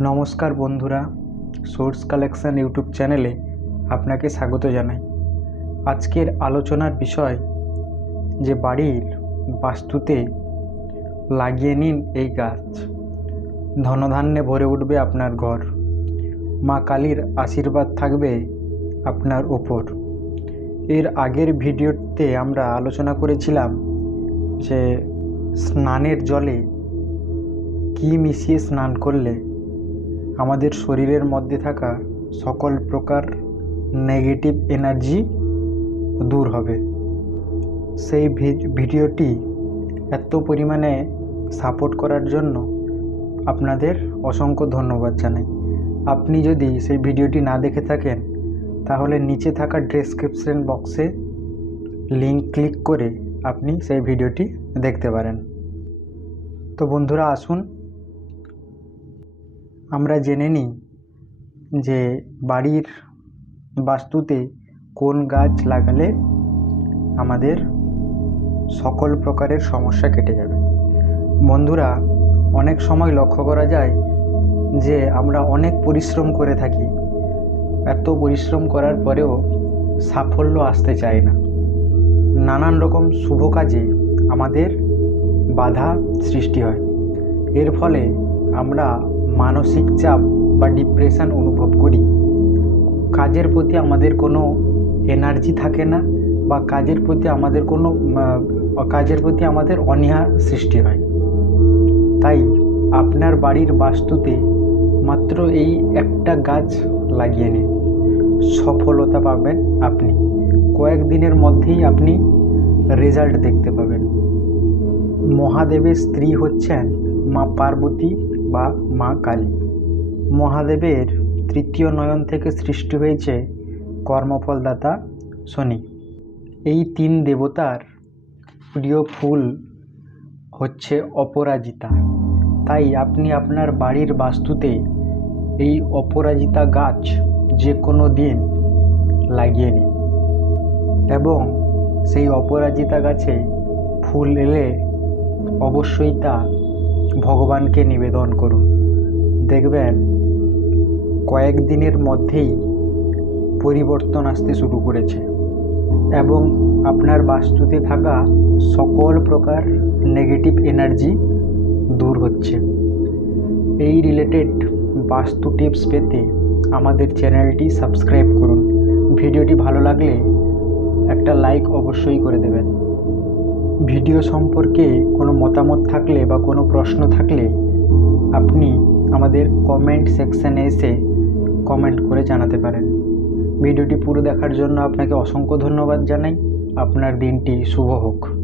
নমস্কার বন্ধুরা, source collection YouTube চ্যানেলে আপনাকে স্বাগত জানাই। আজকের আলোচনার বিষয়, যে বাড়ির বাস্তুতে লাগিয়ে নিন এই গাছ। ধনধান্যে ভরে উঠবে আপনার ঘর। মা কালীর আশীর্বাদ থাকবে আপনার ওপর। এর আগের ভিডিওতে আমরা আলোচনা করেছিলাম যে স্নানের জলে কী মিশিয়ে স্নান করলে আমাদের শরীরের মধ্যে থাকা সকল প্রকার নেগেটিভ এনার্জি দূর হবে। সেই ভিডিওটি এত পরিমাণে সাপোর্ট করার জন্য আপনাদের অসংখ্য ধন্যবাদ জানাই। আপনি যদি সেই ভিডিওটি না দেখে থাকেন, তাহলে নিচে থাকা ডেসক্রিপশন বক্সে লিঙ্ক ক্লিক করে আপনি সেই ভিডিওটি দেখতে পারেন। তো বন্ধুরা, আসুন আমরা জেনে নিই যে বাড়ির বাস্তুতে কোন গাছ লাগালে আমাদের সকল প্রকারের সমস্যা কেটে যাবে। বন্ধুরা, অনেক সময় লক্ষ্য করা যায় যে আমরা অনেক পরিশ্রম করে থাকি। এত পরিশ্রম করার পরেও সাফল্য আসতে চায় না। নানান রকম শুভ কাজে আমাদের বাধা সৃষ্টি হয়। এর ফলে আমরা মানসিক চাপ বা ডিপ্রেশন অনুভব করি। কাজের প্রতি আমাদের কোনো এনার্জি থাকে না বা কাজের প্রতি আমাদের কোনো কাজের প্রতি আমাদের অনীহা সৃষ্টি হয়। তাই আপনার বাড়ির বাস্তুতে মাত্র এই একটা গাছ লাগিয়ে নিন। সফলতা পাবেন আপনি। কয়েকদিনের মধ্যেই আপনি রেজাল্ট দেখতে পাবেন। মহাদেবের স্ত্রী হচ্ছেন মা পার্বতী। বা মা কালী। মহাদেবের তৃতীয় নয়ন থেকে সৃষ্টি হয়েছে কর্মফলদাতা শনি। এই তিন দেবতার প্রিয় ফুল হচ্ছে অপরাজিতা। তাই আপনি আপনার বাড়ির বাস্তুতে এই অপরাজিতা গাছ যে কোনো দিন লাগিয়ে নিন এবং সেই অপরাজিতা গাছে ফুল এলে অবশ্যই তা ভগবানকে নিবেদন করুন। দেখবেন, কয়েকদিনের মধ্যেই পরিবর্তন আসতে শুরু করেছে এবং আপনার বাস্তুতে থাকা সকল প্রকার নেগেটিভ এনার্জি দূর হচ্ছে। এই রিলেটেড বাস্তু টিপস পেতে আমাদের চ্যানেলটি সাবস্ক্রাইব করুন। ভিডিওটি ভালো লাগলে একটা লাইক অবশ্যই করে দেবেন। ভিডিও সম্পর্কে কোনো মতামত থাকলে বা কোনো প্রশ্ন থাকলে আপনি আমাদের কমেন্ট সেকশানে এসে কমেন্ট করে জানাতে পারেন। ভিডিওটি পুরো দেখার জন্য আপনাকে অসংখ্য ধন্যবাদ জানাই। আপনার দিনটি শুভ হোক।